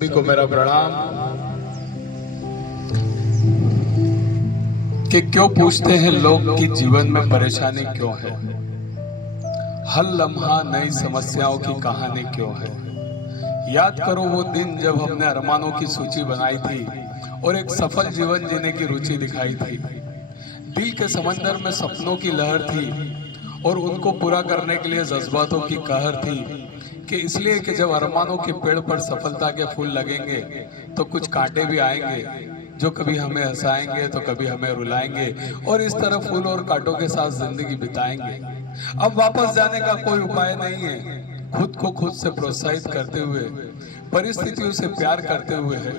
सभी को मेरा प्रणाम। कि क्यों पूछते हैं लोग कि जीवन में परेशानी क्यों है, हर लम्हा नई समस्याओं की कहानी क्यों है। याद करो वो दिन जब हमने अरमानों की सूची बनाई थी और एक सफल जीवन जीने की रुचि दिखाई थी। दिल के समंदर में सपनों की लहर थी और उनको पूरा करने के लिए जज्बातों की कहर थी। कि इसलिए कि जब अरमानों के पेड़ पर सफलता के फूल लगेंगे तो कुछ कांटे भी आएंगे जो कभी हमें हंसाएंगे तो कभी हमें रुलाएंगे, और इस तरह फूल और कांटों के साथ जिंदगी बिताएंगे। अब वापस जाने का कोई उपाय नहीं है। खुद को खुद से प्रोत्साहित करते हुए, परिस्थितियों से प्यार करते हुए है,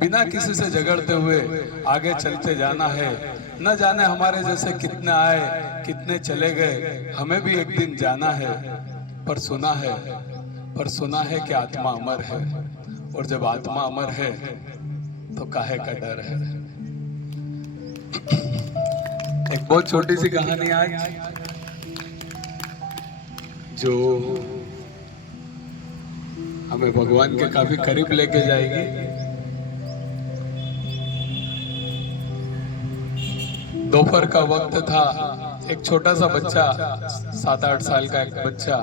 बिना किसी से झगड़ते हुए आगे चलते जाना है। न जाने हमारे जैसे कितने आए कितने चले गए, हमें भी एक दिन जाना है। पर सुना है कि आत्मा अमर है, और जब आत्मा अमर है तो काहे का डर है। एक बहुत छोटी सी कहानी आज जो हमें भगवान के काफी करीब लेके जाएगी। दोपहर का वक्त था। एक छोटा सा बच्चा, 7-8 साल का एक बच्चा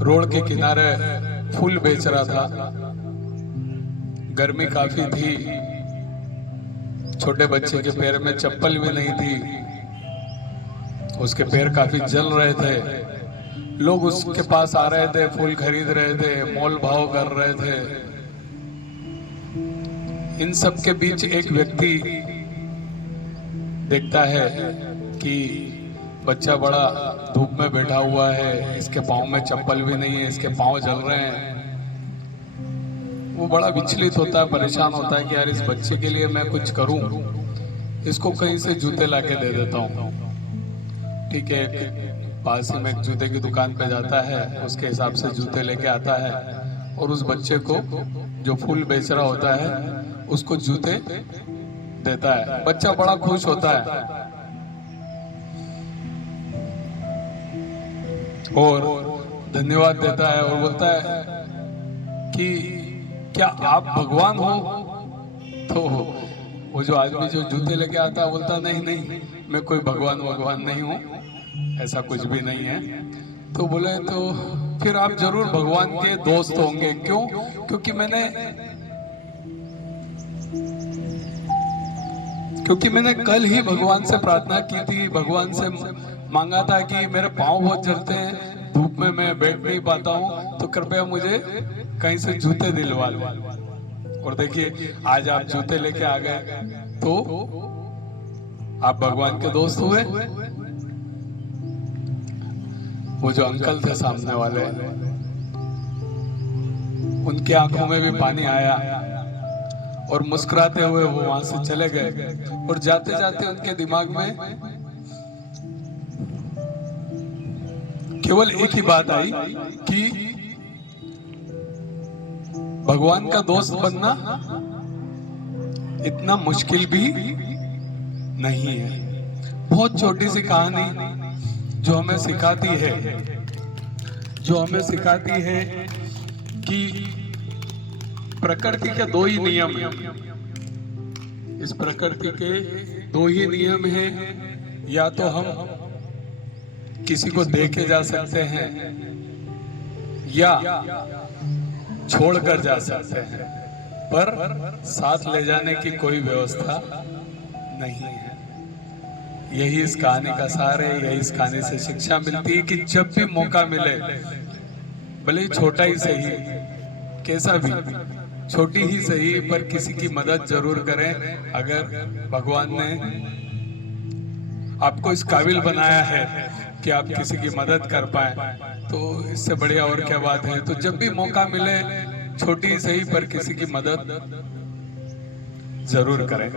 रोड के किनारे फूल बेच रहा था। गर्मी काफी थी, छोटे बच्चे के पैर में चप्पल भी नहीं थी, उसके पैर काफी जल रहे थे। लोग उसके पास आ रहे थे, फूल खरीद रहे थे, मोल भाव कर रहे थे। इन सब के बीच एक व्यक्ति देखता है कि बच्चा बड़ा धूप में बैठा हुआ है, इसके पाँव में चप्पल भी नहीं है, इसके पाँव जल रहे हैं। वो बड़ा विचलित होता है, परेशान होता है कि यार इस बच्चे के लिए मैं कुछ करूं, इसको कहीं से जूते लाके दे देता हूं। ठीक है, पास ही में एक जूते की दुकान पे जाता है, उसके हिसाब से जूते लेके आता है और उस बच्चे को जो फूल बेच रहा होता है उसको जूते देता है। बच्चा बड़ा खुश होता है और धन्यवाद देता है और बोलता है कि क्या आप भगवान हो। तो वो जो आदमी जो जूते लेके आता है बोलता नहीं नहीं, मैं कोई भगवान नहीं हूँ, ऐसा कुछ भी नहीं है। तो बोले तो फिर आप जरूर भगवान के दोस्त होंगे। क्यों? क्योंकि मैंने कल ही भगवान से प्रार्थना की थी, भगवान से मांगा था कि मेरे पाँव बहुत जलते हैं, धूप में मैं बैठ नहीं पाता हूँ, तो कृपया मुझे कहीं से जूते दिलवा लो। और देखिए आज आप जूते लेके आ गए तो आप भगवान के दोस्त हुए। वो जो अंकल थे सामने वाले, उनकी आंखों में भी पानी आया और मुस्कुराते हुए वो वहां से चले गए। और जाते जाते उनके दिमाग में केवल एक ही बात आई कि भगवान का दोस्त बनना इतना मुश्किल भी नहीं है। बहुत छोटी सी कहानी जो हमें सिखाती है कि प्रकृति के दो ही नियम हैं। इस प्रकृति के दो ही नियम हैं, या तो हम किसी को देके जा सकते हैं या छोड़कर जा सकते हैं, पर साथ ले जाने की कोई व्यवस्था नहीं है। यही इस कहानी का सार है। यही इस कहानी से शिक्षा मिलती है कि जब भी मौका मिले, भले ही छोटा ही सही, कैसा भी छोटी ही सही, पर किसी की मदद जरूर करें। अगर भगवान ने आपको इस काबिल बनाया है कि आप किसी की मदद कर पाए, तो इससे बढ़िया और क्या बात है। तो जब भी मौका मिले, छोटी ही सही पर किसी की मदद जरूर करें।